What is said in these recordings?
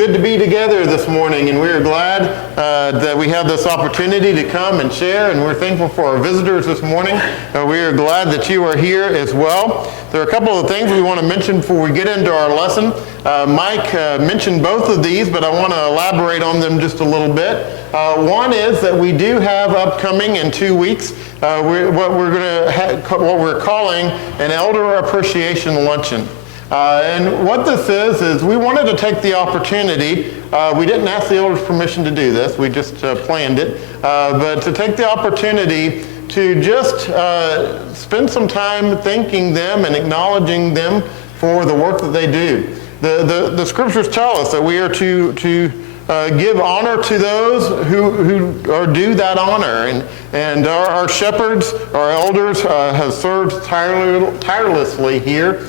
good to be together this morning, and we're glad that we have this opportunity to come and share, and we're thankful for our visitors this morning. We are glad that you are here as well. There are a couple of things we want to mention before we get into our lesson. Mike mentioned both of these, but I want to elaborate on them just a little bit. One is that we do have upcoming in 2 weeks what we're calling an Elder Appreciation Luncheon. And what this is we wanted to take the opportunity, we didn't ask the elders permission to do this, we just planned it, but to take the opportunity to just spend some time thanking them and acknowledging them for the work that they do. The scriptures tell us that we are to give honor to those who are due that honor. And our shepherds, our elders, have served tirelessly here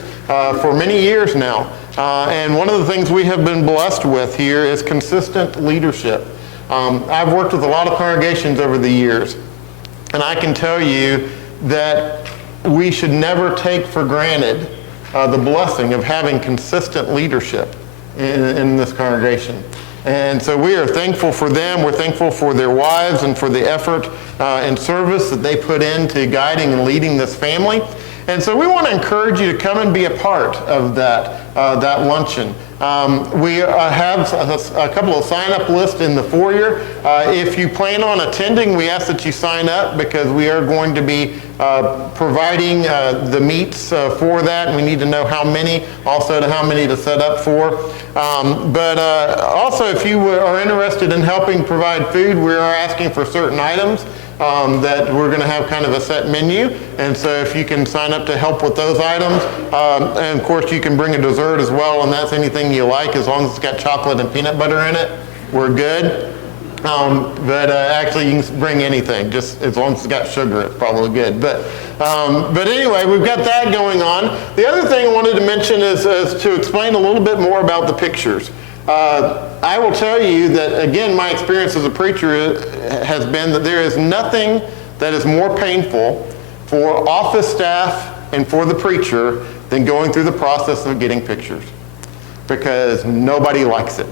for many years now. And one of the things we have been blessed with here is consistent leadership. I've worked with a lot of congregations over the years, and I can tell you that we should never take for granted the blessing of having consistent leadership in this congregation. And so we are thankful for them. We're thankful for their wives and for the effort and service that they put into guiding and leading this family. And so we want to encourage you to come and be a part of that luncheon. We have a couple of sign-up lists in the foyer. If you plan on attending, we ask that you sign up because we are going to be providing the meats for that. And we need to know how many, also to how many to set up for. But also, if you are interested in helping provide food, we are asking for certain items. That we're going to have kind of a set menu, and so if you can sign up to help with those items, and of course you can bring a dessert as well, and that's anything you like as long as it's got chocolate and peanut butter in it, we're good. But actually you can bring anything, just as long as it's got sugar, it's probably good. But anyway, we've got that going on. The other thing I wanted to mention is to explain a little bit more about the pictures. I will tell you that, again, my experience as a preacher has been that there is nothing that is more painful for office staff and for the preacher than going through the process of getting pictures, because nobody likes it.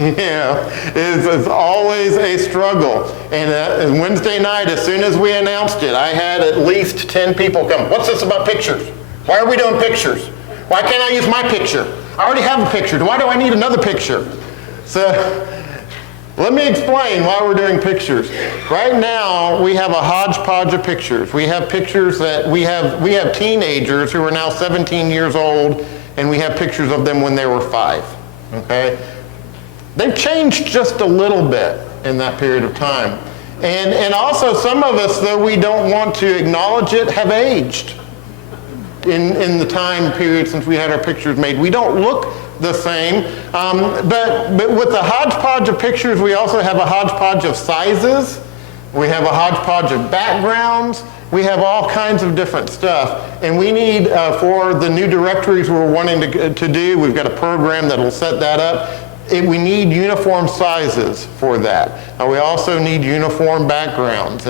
It's always a struggle. And Wednesday night, as soon as we announced it, I had at least 10 people come. What's this about pictures? Why are we doing pictures? Why can't I use my picture? I already have a picture. Why do I need another picture? So let me explain why we're doing pictures. Right now, we have a hodgepodge of pictures. We have pictures that we have teenagers who are now 17 years old, and we have pictures of them when they were 5. Okay? They've changed just a little bit in that period of time. And also, some of us, though we don't want to acknowledge it, have aged. In the time period since we had our pictures made. We don't look the same, but with the hodgepodge of pictures, we also have a hodgepodge of sizes. We have a hodgepodge of backgrounds. We have all kinds of different stuff. And we need, for the new directories we're wanting to do, we've got a program that will set that up. We need uniform sizes for that. We also need uniform backgrounds.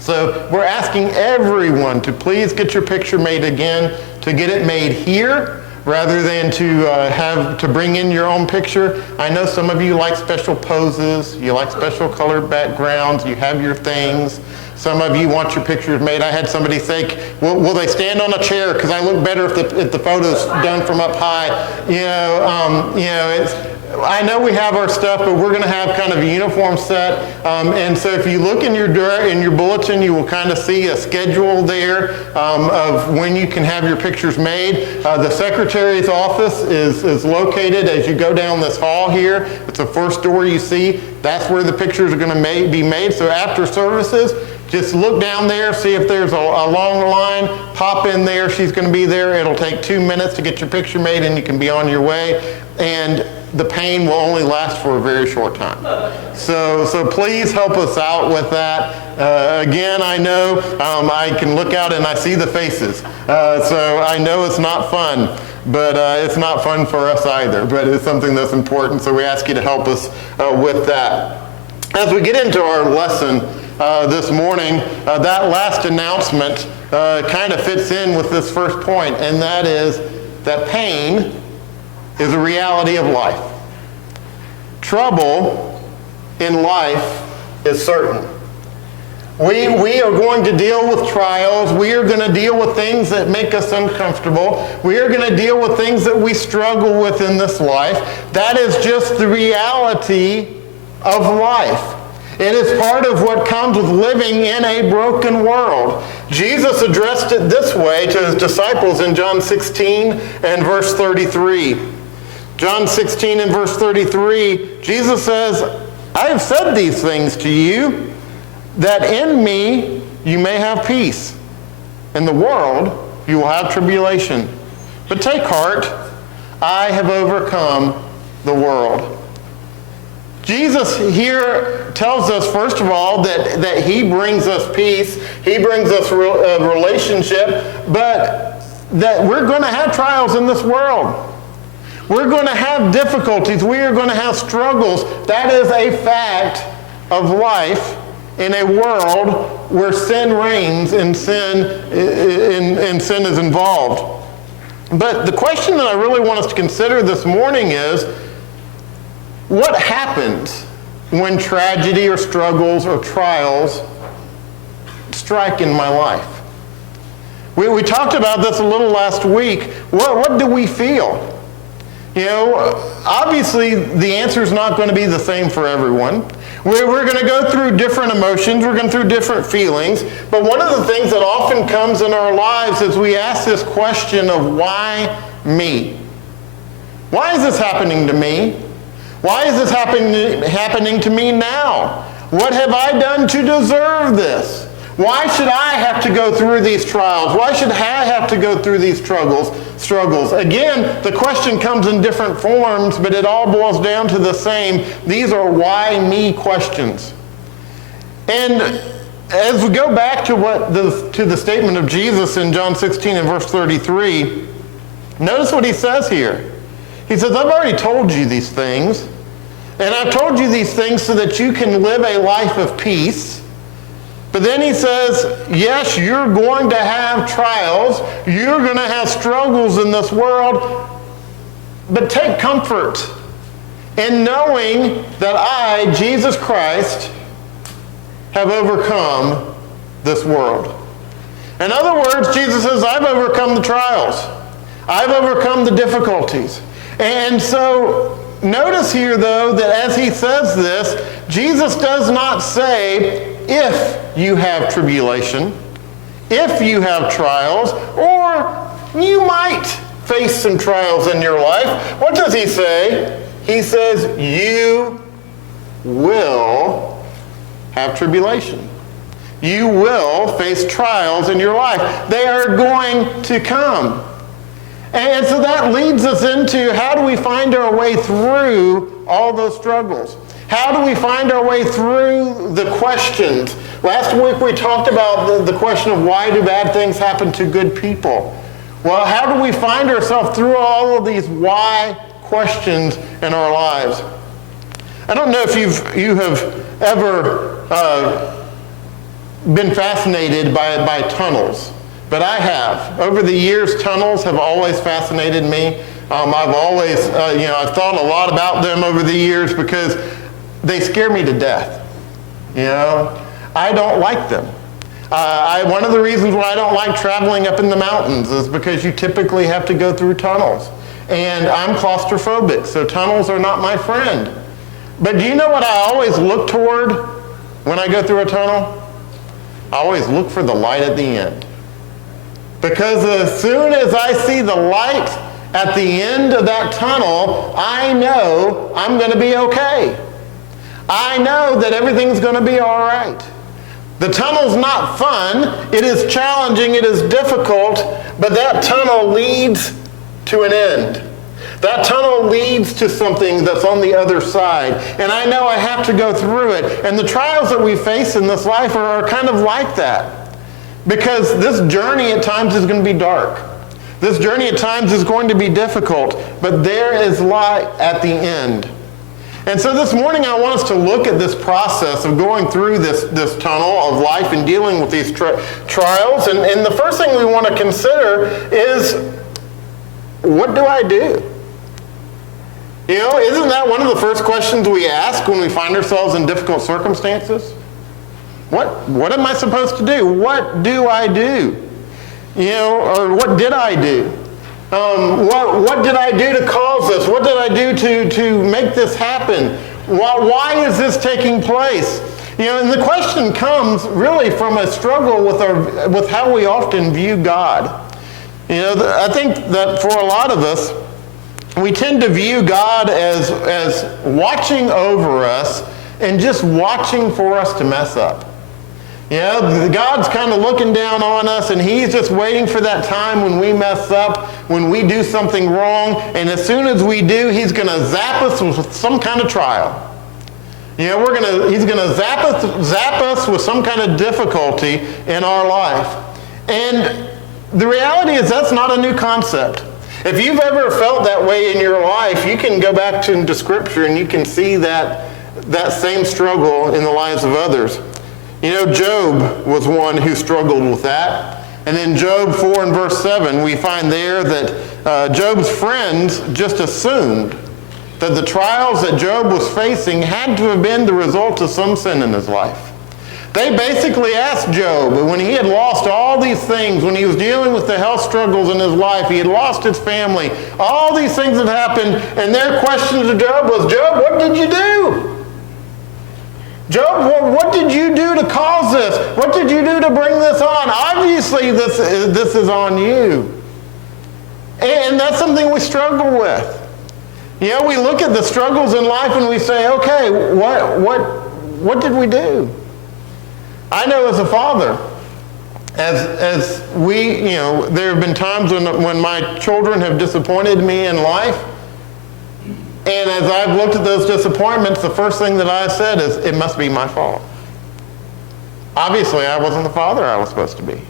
So we're asking everyone to please get your picture made again, to get it made here rather than to have to bring in your own picture. I know some of you like special poses, you like special colored backgrounds, you have your things. Some of you want your pictures made. I had somebody say, will they stand on a chair because I look better if the photo's done from up high? I know we have our stuff, but we're going to have kind of a uniform set. And so if you look in your bulletin, you will kind of see a schedule there of when you can have your pictures made. The secretary's office is located as you go down this hall here. It's the first door you see. That's where the pictures are going to be made. So after services, just look down there, see if there's a long line, pop in there. She's going to be there. It'll take 2 minutes to get your picture made, and you can be on your way. And the pain will only last for a very short time. So please help us out with that. Again, I know I can look out and I see the faces. So I know it's not fun, but it's not fun for us either. But it's something that's important, so we ask you to help us with that. As we get into our lesson this morning, that last announcement kind of fits in with this first point, and that is that pain is a reality of life. trouble in life is certain. We are going to deal with trials. We are going to deal with things that make us uncomfortable. We are going to deal with things that we struggle with in this life. That is just the reality of life. It is part of what comes with living in a broken world. Jesus addressed it this way to his disciples in John 16 and verse 33. John 16 and verse 33, Jesus says, I have said these things to you, that in me you may have peace. In the world you will have tribulation. But take heart, I have overcome the world. Jesus here tells us, first of all, that he brings us peace. He brings us a relationship, but that we're going to have trials in this world. We're going to have difficulties. We are going to have struggles. That is a fact of life in a world where sin reigns and sin is involved. But the question that I really want us to consider this morning is, what happens when tragedy or struggles or trials strike in my life? We talked about this a little last week. What do we feel? You know, obviously the answer is not going to be the same for everyone. We're going to go through different emotions. We're going through different feelings. But one of the things that often comes in our lives is we ask this question of why me? Why is this happening to me? Why is this happening to me now? What have I done to deserve this? Why should I have to go through these trials? Why should I have to go through these struggles? Again, the question comes in different forms, but it all boils down to the same. These are why me questions. And as we go back to the statement of Jesus in John 16 and verse 33, notice what he says here. He says, I've already told you these things, and I've told you these things so that you can live a life of peace. But then he says, yes, you're going to have trials. You're going to have struggles in this world. But take comfort in knowing that I, Jesus Christ, have overcome this world. In other words, Jesus says, I've overcome the trials. I've overcome the difficulties. And so notice here, though, that as he says this, Jesus does not say, if you have tribulation, if you have trials, or you might face some trials in your life. What does he say? He says, you will have tribulation. You will face trials in your life. They are going to come. And so that leads us into, how do we find our way through all those struggles? How do we find our way through the questions? Last week we talked about the question of why do bad things happen to good people? Well, how do we find ourselves through all of these why questions in our lives? I don't know if you have ever been fascinated by tunnels, but I have. Over the years, tunnels have always fascinated me. I've always, I've thought a lot about them over the years because they scare me to death. You know, I don't like them. One of the reasons why I don't like traveling up in the mountains is because you typically have to go through tunnels. And I'm claustrophobic, so tunnels are not my friend. But do you know what I always look toward when I go through a tunnel? I always look for the light at the end. Because as soon as I see the light at the end of that tunnel, I know I'm going to be okay. I know that everything's going to be all right. The tunnel's not fun. It is challenging. It is difficult. But that tunnel leads to an end. That tunnel leads to something that's on the other side. And I know I have to go through it. And the trials that we face in this life are kind of like that. Because this journey at times is going to be dark. This journey at times is going to be difficult. But there is light at the end. And so this morning I want us to look at this process of going through this tunnel of life and dealing with these trials. And the first thing we want to consider is, what do I do? You know, isn't that one of the first questions we ask when we find ourselves in difficult circumstances? What am I supposed to do? What do I do? You know, or what did I do? What did I do to cause this? What did I do to make this happen? Why is this taking place? You know, and the question comes really from a struggle with how we often view God. You know, I think that for a lot of us, we tend to view God as watching over us and just watching for us to mess up. You know, God's kind of looking down on us, and he's just waiting for that time when we mess up, when we do something wrong, and as soon as we do, he's going to zap us with some kind of trial. You know, he's going to zap us with some kind of difficulty in our life. And the reality is that's not a new concept. If you've ever felt that way in your life, you can go back into Scripture and you can see that same struggle in the lives of others. You know, Job was one who struggled with that. And in Job 4 and verse 7, we find there that Job's friends just assumed that the trials that Job was facing had to have been the result of some sin in his life. They basically asked Job, when he had lost all these things, when he was dealing with the health struggles in his life, he had lost his family, all these things had happened, and their question to Job was, Job, what did you do? Job, what did you do to cause this? What did you do to bring this on? Obviously, this is on you. And that's something we struggle with. You know, we look at the struggles in life and we say, okay, what did we do? I know as a father, as we, you know, there have been times when my children have disappointed me in life. And as I've looked at those disappointments, the first thing that I said is, it must be my fault. Obviously, I wasn't the father I was supposed to be.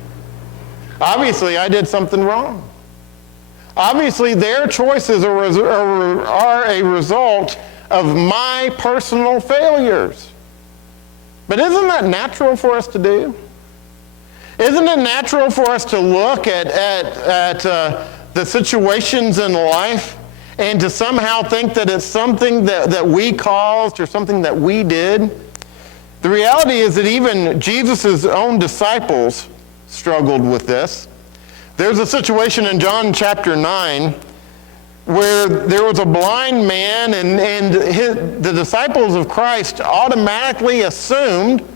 Obviously, I did something wrong. Obviously, their choices are a result of my personal failures. But isn't that natural for us to do? Isn't it natural for us to look at the situations in life and to somehow think that it's something that we caused or something that we did? The reality is that even Jesus' own disciples struggled with this. There's a situation in John chapter 9 where there was a blind man, and the disciples of Christ automatically assumed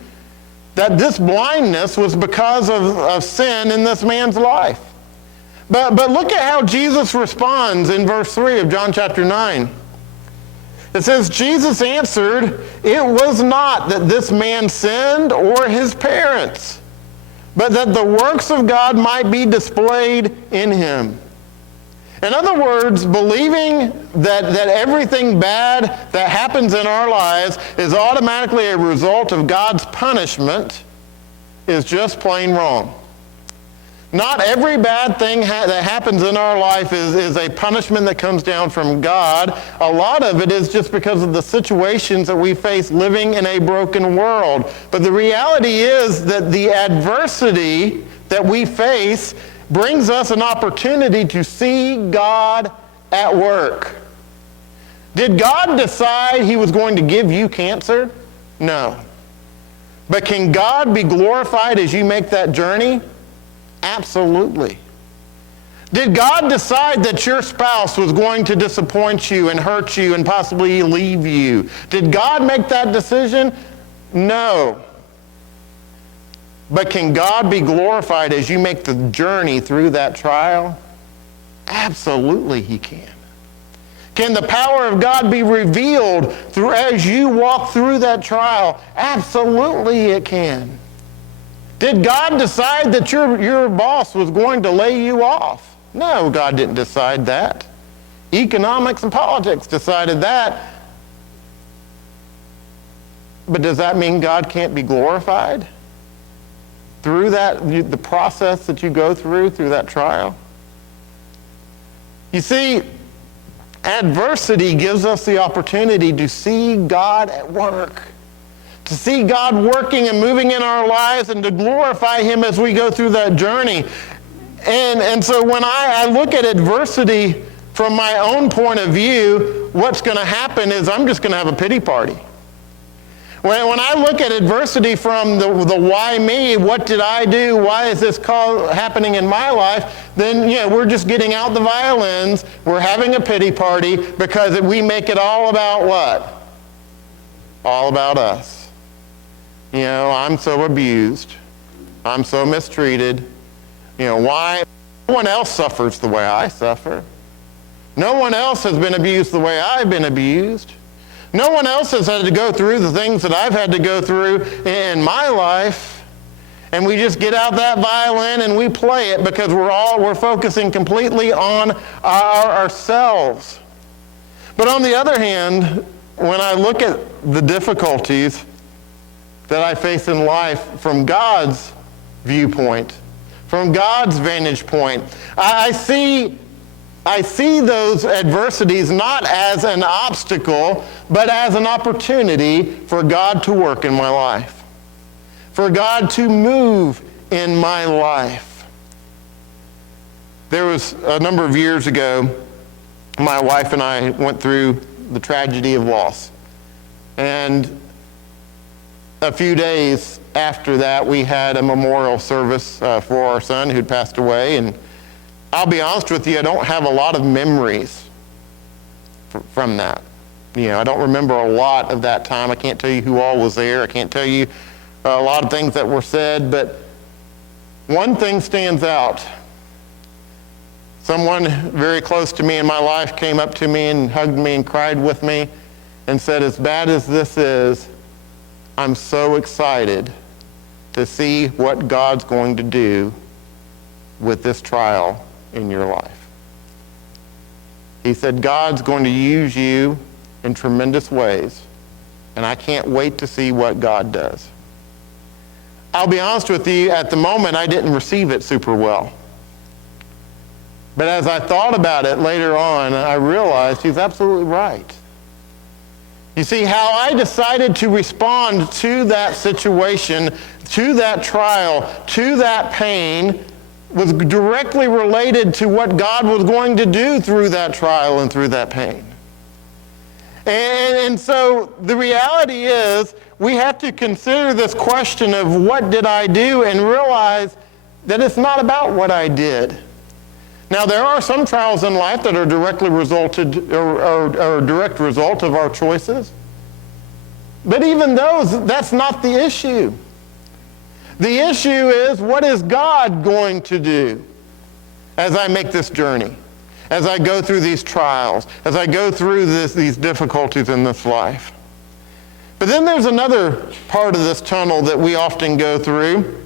that this blindness was because of sin in this man's life. But look at how Jesus responds in verse 3 of John chapter 9. It says, Jesus answered, "It was not that this man sinned or his parents, but that the works of God might be displayed in him." In other words, believing that everything bad that happens in our lives is automatically a result of God's punishment is just plain wrong. Not every bad thing that happens in our life is a punishment that comes down from God. A lot of it is just because of the situations that we face living in a broken world. But the reality is that the adversity that we face brings us an opportunity to see God at work. Did God decide he was going to give you cancer? No. But can God be glorified as you make that journey? Absolutely. Did God decide that your spouse was going to disappoint you and hurt you and possibly leave you? Did God make that decision? No. But can God be glorified as you make the journey through that trial? Absolutely he can. Can the power of God be revealed as you walk through that trial? Absolutely it can. Did God decide that your boss was going to lay you off? No, God didn't decide that. Economics and politics decided that. But does that mean God can't be glorified through the process that you go through that trial? You see, adversity gives us the opportunity to see God at work, to see God working and moving in our lives, and to glorify him as we go through that journey. And so when I look at adversity From my own point of view, what's going to happen is I'm just going to have a pity party. When I look at adversity from the why me, what did I do, why is this happening in my life, then we're just getting out the violins, we're having a pity party because we make it all about what? All about us. I'm so abused. I'm so mistreated. Why? No one else suffers the way I suffer. No one else has been abused the way I've been abused. No one else has had to go through the things that I've had to go through in my life. And we just get out that violin and we play it because we're focusing completely on ourselves. But on the other hand, when I look at the difficulties that I face in life from God's viewpoint, from God's vantage point, I see those adversities not as an obstacle, but as an opportunity for God to work in my life, for God to move in my life. There was a number of years ago, my wife and I went through the tragedy of loss. And a few days after that, we had a memorial service for our son who'd passed away. And I'll be honest with you, I don't have a lot of memories from that. I don't remember a lot of that time. I can't tell you who all was there. I can't tell you a lot of things that were said, but one thing stands out. Someone very close to me in my life came up to me and hugged me and cried with me and said, as bad as this is, I'm so excited to see what God's going to do with this trial in your life. He said, God's going to use you in tremendous ways, and I can't wait to see what God does. I'll be honest with you, at the moment I didn't receive it super well. But as I thought about it later on, I realized he's absolutely right. You see, how I decided to respond to that situation, to that trial, to that pain, was directly related to what God was going to do through that trial and through that pain. And so the reality is, we have to consider this question of what did I do and realize that it's not about what I did. Now, there are some trials in life that are directly resulted or a direct result of our choices. But even those, that's not the issue. The issue is, what is God going to do as I make this journey, as I go through these trials, as I go through these difficulties in this life? But then there's another part of this tunnel that we often go through.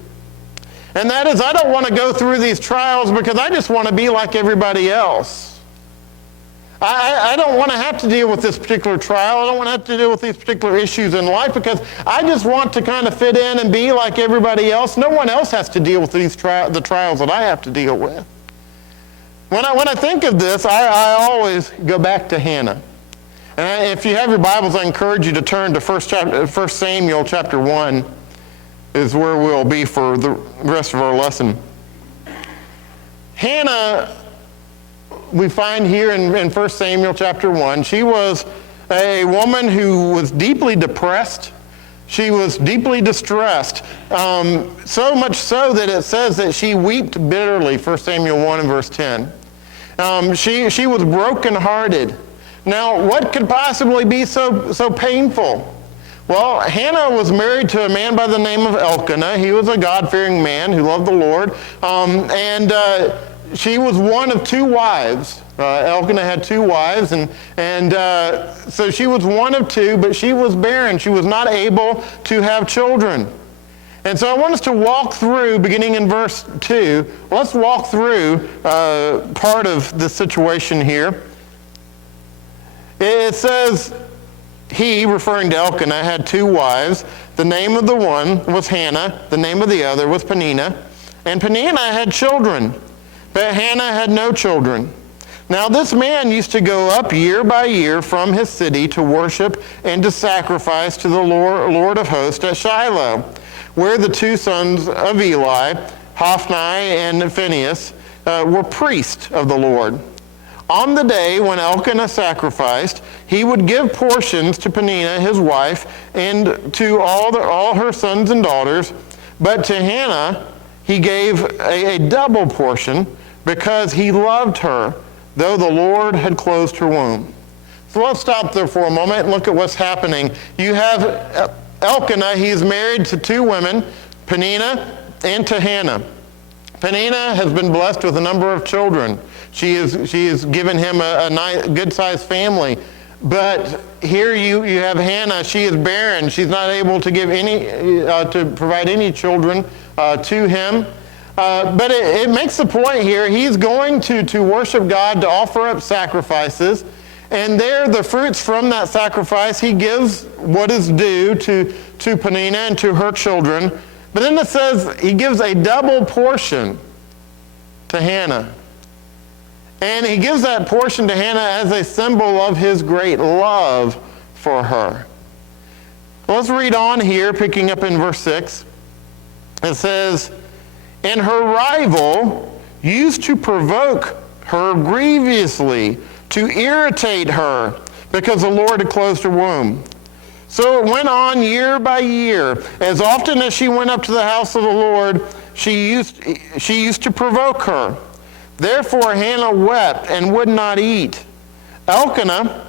And that is, I don't want to go through these trials because I just want to be like everybody else. I don't want to have to deal with this particular trial. I don't want to have to deal with these particular issues in life because I just want to kind of fit in and be like everybody else. No one else has to deal with the trials that I have to deal with. When I think of this, I always go back to Hannah. And if you have your Bibles, I encourage you to turn to 1 Samuel chapter 1. Is where we'll be for the rest of our lesson. Hannah, we find here in 1 Samuel chapter 1, she was a woman who was deeply depressed. She was deeply distressed, so much so that it says that she wept bitterly, 1 Samuel 1 and verse 10. She was brokenhearted. Now, what could possibly be so painful? Well, Hannah was married to a man by the name of Elkanah. He was a God-fearing man who loved the Lord. And she was one of two wives. Elkanah had two wives, and so she was one of two, but she was barren. She was not able to have children. And so I want us to walk through, beginning in verse 2, let's walk through part of the situation here. It says, he, referring to Elkanah, had two wives. The name of the one was Hannah. The name of the other was Peninnah. And Peninnah had children, but Hannah had no children. Now this man used to go up year by year from his city to worship and to sacrifice to the Lord of hosts at Shiloh, where the two sons of Eli, Hophni and Phinehas, were priests of the Lord. On the day when Elkanah sacrificed, he would give portions to Peninnah, his wife, and to all her sons and daughters. But to Hannah, he gave a double portion because he loved her, though the Lord had closed her womb. So let's stop there for a moment and look at what's happening. You have Elkanah, he's married to two women, Peninnah and to Hannah. Peninnah has been blessed with a number of children. She has given him a nice, good-sized family. But here you have Hannah. She is barren. She's not able to give to provide any children to him. But it makes the point here. He's going to worship God, to offer up sacrifices. And there, the fruits from that sacrifice, he gives what is due to Peninnah and to her children. But then it says he gives a double portion to Hannah. And he gives that portion to Hannah as a symbol of his great love for her. Let's read on here, picking up in verse 6. It says, "And her rival used to provoke her grievously, to irritate her, because the Lord had closed her womb. So it went on year by year. As often as she went up to the house of the Lord, she used to provoke her. Therefore Hannah wept and would not eat. Elkanah,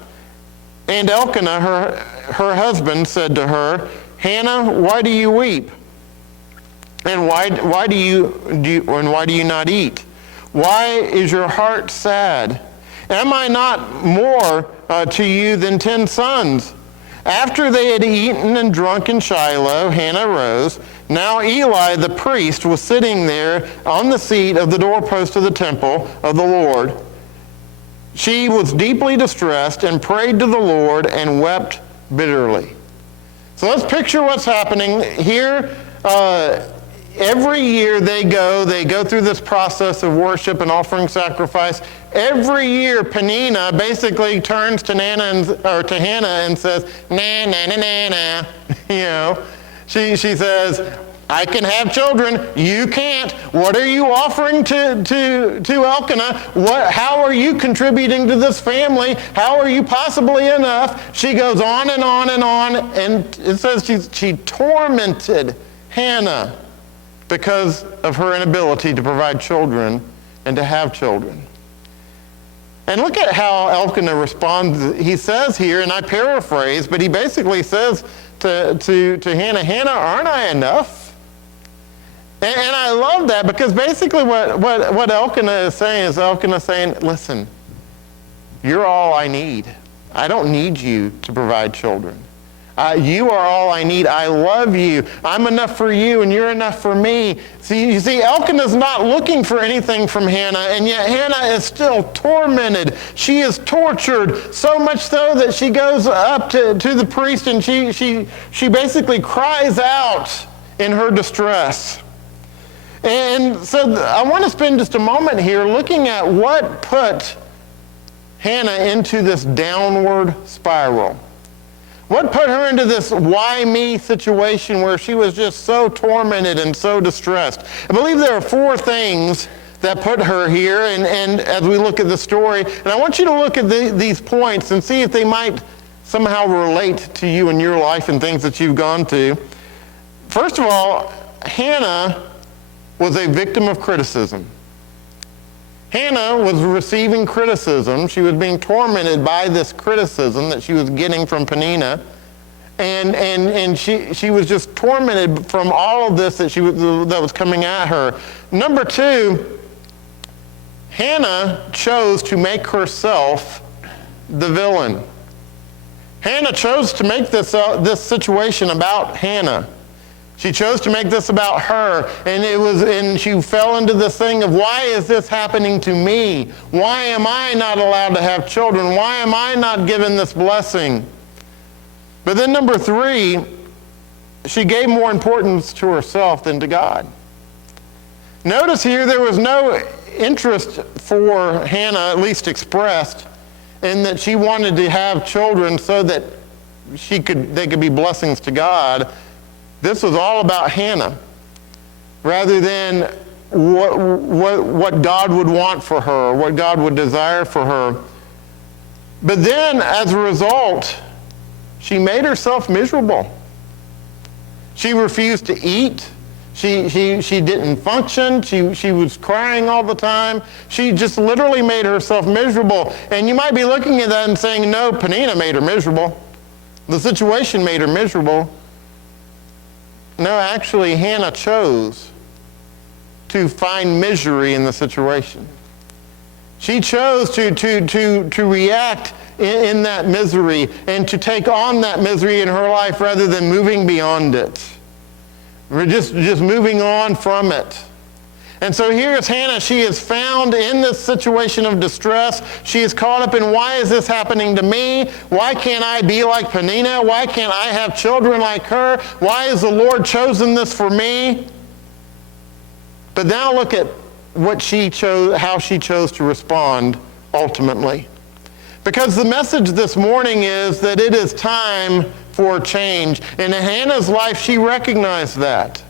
her husband, said to her, 'Hannah, why do you weep? And why do you not eat? Why is your heart sad? Am I not more to you than 10 sons?' After they had eaten and drunk in Shiloh, Hannah rose. Now Eli the priest was sitting there on the seat of the doorpost of the temple of the Lord. She was deeply distressed and prayed to the Lord and wept bitterly." So let's picture what's happening here. Every year they go through this process of worship and offering sacrifice. Every year Peninnah basically turns to Hannah and says, "Nah, nah, nah, nah, nah." You know, she says, "I can have children, you can't. What are you offering to Elkanah? How are you contributing to this family? How are you possibly enough?" She goes on and on and on, and it says she tormented Hannah because of her inability to provide children and to have children. And look at how Elkanah responds. He says here, and I paraphrase, but he basically says to Hannah, "Hannah, aren't I enough?" And I love that, because basically what Elkanah is saying, "Listen, you're all I need. I don't need you to provide children. You are all I need. I love you. I'm enough for you, and you're enough for me." You see, Elkanah's not looking for anything from Hannah, and yet Hannah is still tormented. She is tortured, so much so that she goes up to the priest, and she basically cries out in her distress. And so I want to spend just a moment here looking at what put Hannah into this downward spiral. What put her into this why me situation where she was just so tormented and so distressed? I believe there are 4 things that put her here, and as we look at the story, and I want you to look at these points and see if they might somehow relate to you in your life and things that you've gone to. First of all, Hannah was a victim of criticism. Hannah was receiving criticism. She was being tormented by this criticism that she was getting from Peninnah. And she was just tormented from all of this that was coming at her. Number 2, Hannah chose to make herself the villain. Hannah chose to make this situation about Hannah. She chose to make this about her, and she fell into this thing of, why is this happening to me? Why am I not allowed to have children? Why am I not given this blessing? But then number 3, she gave more importance to herself than to God. Notice here there was no interest for Hannah, at least expressed, in that she wanted to have children so that they could be blessings to God. This was all about Hannah, rather than what God would want for her, what God would desire for her. But then, as a result, she made herself miserable. She refused to eat. She didn't function. She was crying all the time. She just literally made herself miserable. And you might be looking at that and saying, no, Peninnah made her miserable. The situation made her miserable. No, actually, Hannah chose to find misery in the situation. She chose to react in that misery and to take on that misery in her life rather than moving beyond it. We're just moving on from it. And so here's Hannah. She is found in this situation of distress. She is caught up in, why is this happening to me? Why can't I be like Peninnah? Why can't I have children like her? Why has the Lord chosen this for me? But now look at what she chose, how she chose to respond ultimately. Because the message this morning is that it is time for change. And in Hannah's life, she recognized that.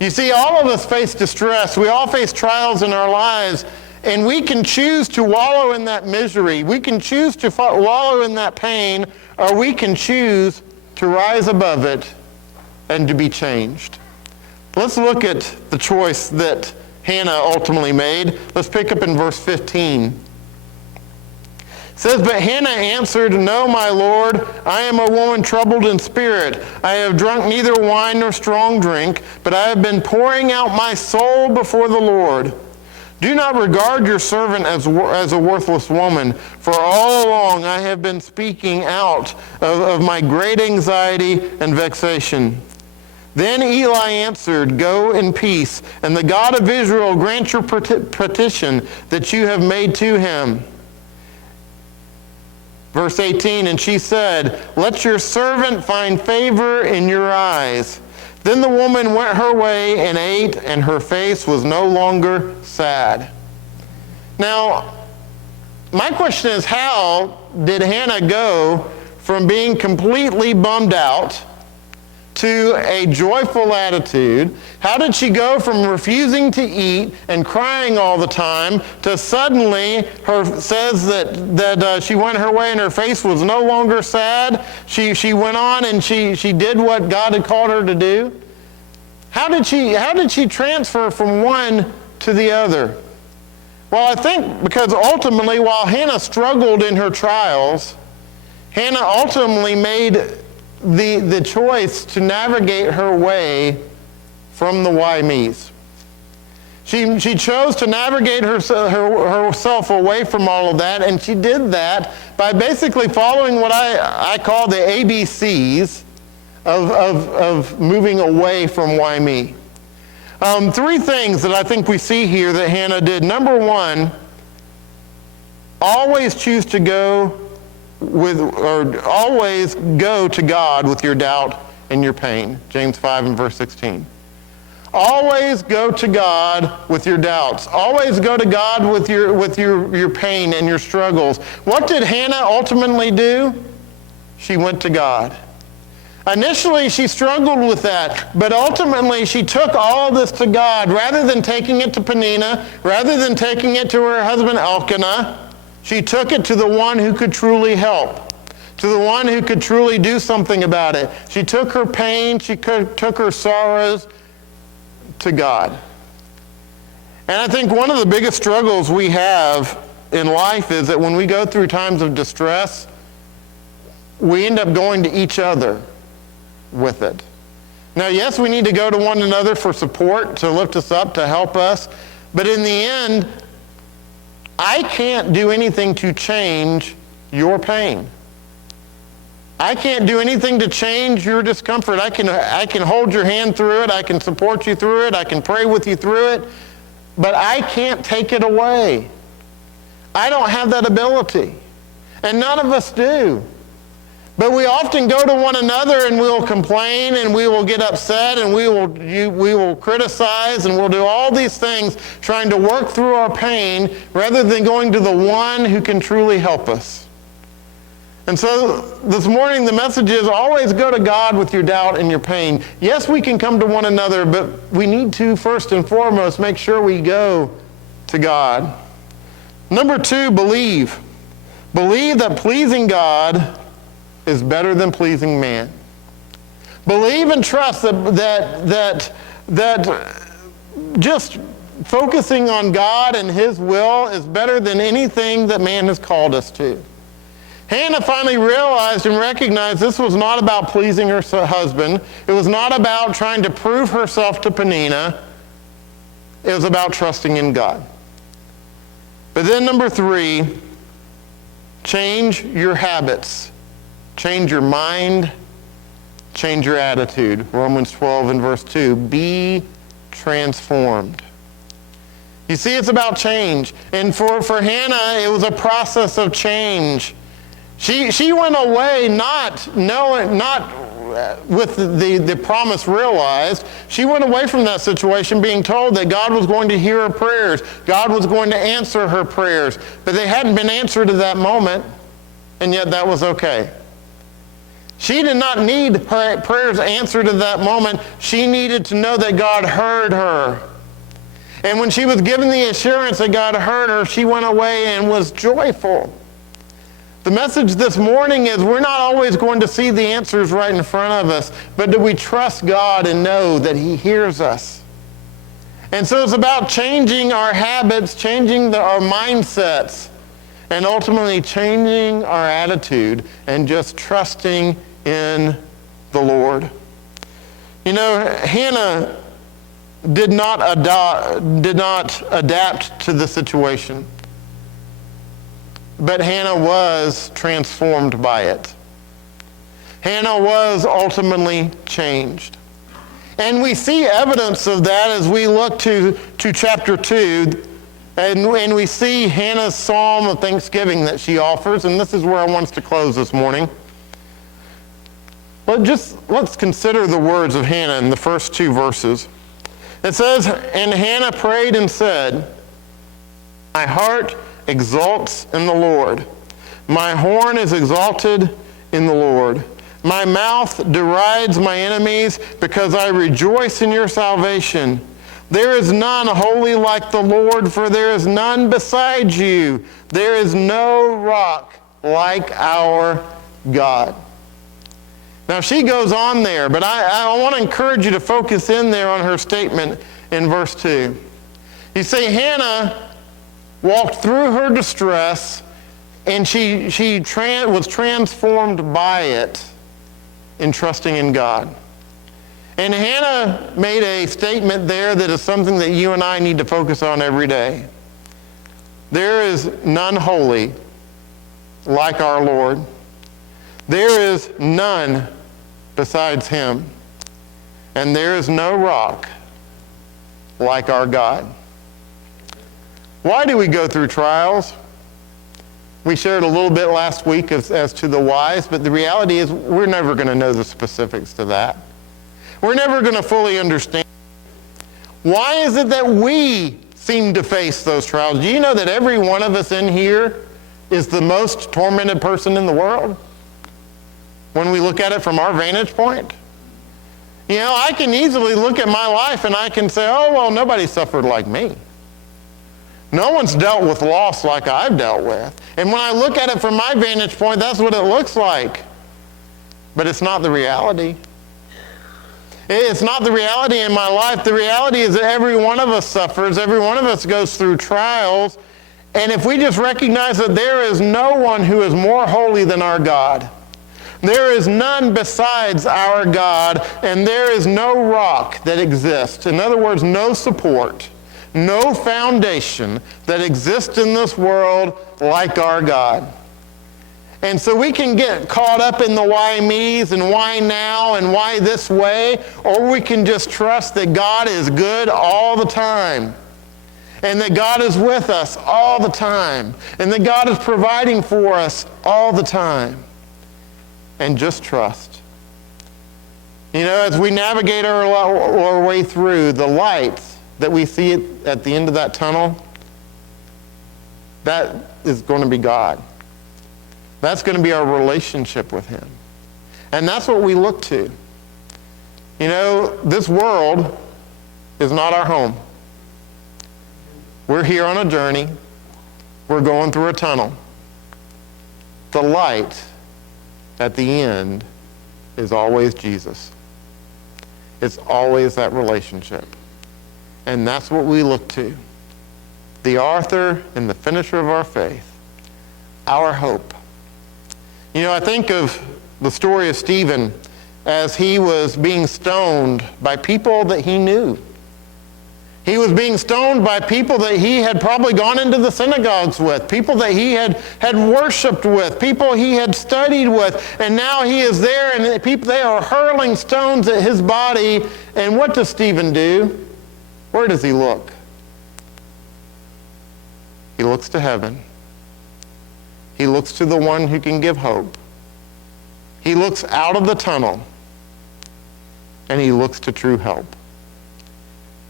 You see, all of us face distress. We all face trials in our lives, and we can choose to wallow in that misery. We can choose to wallow in that pain, or we can choose to rise above it and to be changed. Let's look at the choice that Hannah ultimately made. Let's pick up in verse 15. It says, but Hannah answered, no, my Lord, I am a woman troubled in spirit. I have drunk neither wine nor strong drink, but I have been pouring out my soul before the Lord. Do not regard your servant as a worthless woman, for all along I have been speaking out of my great anxiety and vexation. Then Eli answered, go in peace, and the God of Israel grant your petition that you have made to him. Verse 18, and she said, let your servant find favor in your eyes. Then the woman went her way and ate, and her face was no longer sad. Now, my question is, how did Hannah go from being completely bummed out to a joyful attitude? How did she go from refusing to eat and crying all the time to suddenly says that she went her way and her face was no longer sad? She went on and she did what God had called her to do. How did she transfer from one to the other? Well, I think because ultimately, while Hannah struggled in her trials, Hannah ultimately made the choice to navigate her way from the why me's. She chose to navigate herself away from all of that, and she did that by basically following what I call the ABCs of moving away from why me. Three things that I think we see here that Hannah did. Number one, always choose to go always go to God with your doubt and your pain. James 5 and verse 16. Always go to God with your doubts. Always go to God with your pain and your struggles. What did Hannah ultimately do? She went to God. Initially, she struggled with that, but ultimately she took all of this to God. Rather than taking it to Peninnah, rather than taking it to her husband Elkanah, she took it to the one who could truly help, to the one who could truly do something about it. She took her pain, she took her sorrows to God. And I think one of the biggest struggles we have in life is that when we go through times of distress, we end up going to each other with it. Now, yes, we need to go to one another for support, to lift us up, to help us, but in the end, I can't do anything to change your pain. I can't do anything to change your discomfort. I can hold your hand through it. I can support you through it. I can pray with you through it. But I can't take it away. I don't have that ability. And none of us do. But we often go to one another and we'll complain and we will get upset and we will criticize and we'll do all these things trying to work through our pain rather than going to the one who can truly help us. And so this morning the message is always go to God with your doubt and your pain. Yes, we can come to one another, but we need to first and foremost make sure we go to God. Number 2, believe. Believe that pleasing God is better than pleasing man. Believe and trust that just focusing on God and His will is better than anything that man has called us to. Hannah finally realized and recognized this was not about pleasing her husband. It was not about trying to prove herself to Peninnah. It was about trusting in God. But then number 3, change your habits. Change your mind. Change your attitude. Romans 12 and verse 2. Be transformed. You see, it's about change. And for Hannah, it was a process of change. She went away not with the promise realized. She went away from that situation being told that God was going to hear her prayers. God was going to answer her prayers. But they hadn't been answered at that moment, and yet that was okay. She did not need her prayers answered at that moment. She needed to know that God heard her. And when she was given the assurance that God heard her, she went away and was joyful. The message this morning is we're not always going to see the answers right in front of us, but do we trust God and know that He hears us? And so it's about changing our habits, changing our mindsets, and ultimately changing our attitude and just trusting in the Lord. You know, Hannah did not adapt to the situation. But Hannah was transformed by it. Hannah was ultimately changed. And we see evidence of that as we look to chapter 2, and we see Hannah's psalm of thanksgiving that she offers, and this is where I want us to close this morning. But let's consider the words of Hannah in the first 2 verses. It says, "And Hannah prayed and said, my heart exalts in the Lord. My horn is exalted in the Lord. My mouth derides my enemies because I rejoice in your salvation. There is none holy like the Lord, for there is none beside you. There is no rock like our God." Now she goes on there, but I want to encourage you to focus in there on her statement in verse 2. You see, Hannah walked through her distress, and she was transformed by it in trusting in God. And Hannah made a statement there that is something that you and I need to focus on every day. There is none holy like our Lord. There is none besides Him. And there is no rock like our God. Why do we go through trials? We shared a little bit last week as to the whys, but the reality is we're never going to know the specifics to that. We're never going to fully understand. Why is it that we seem to face those trials? Do you know that every one of us in here is the most tormented person in the world? When we look at it from our vantage point? You know, I can easily look at my life and I can say, oh, well, nobody suffered like me. No one's dealt with loss like I've dealt with. And when I look at it from my vantage point, that's what it looks like. But it's not the reality. It's not the reality in my life. The reality is that every one of us suffers. Every one of us goes through trials. And if we just recognize that there is no one who is more holy than our God, there is none besides our God, and there is no rock that exists. In other words, no support, no foundation that exists in this world like our God. And so we can get caught up in the why me's and why now and why this way, or we can just trust that God is good all the time, and that God is with us all the time, and that God is providing for us all the time. And just trust. You know, as we navigate our way through, the light that we see at the end of that tunnel, that is going to be God. That's going to be our relationship with him. And that's what we look to. You know, this world is not our home. We're here on a journey. We're going through a tunnel. The light at the end is always Jesus. It's always that relationship. And that's what we look to. The author and the finisher of our faith. Our hope. You know, I think of the story of Stephen as he was being stoned by people that he knew. He was being stoned by people that he had probably gone into the synagogues with, people that he had worshiped with, people he had studied with, and now he is there and people, they are hurling stones at his body. And what does Stephen do? Where does he look? He looks to heaven. He looks to the one who can give hope. He looks out of the tunnel, and he looks to true help.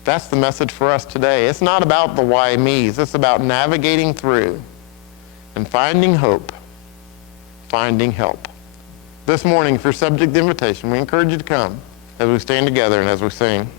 That's the message for us today. It's not about the why me's. It's about navigating through and finding hope, finding help. This morning, if you're subject to invitation, we encourage you to come as we stand together and as we sing.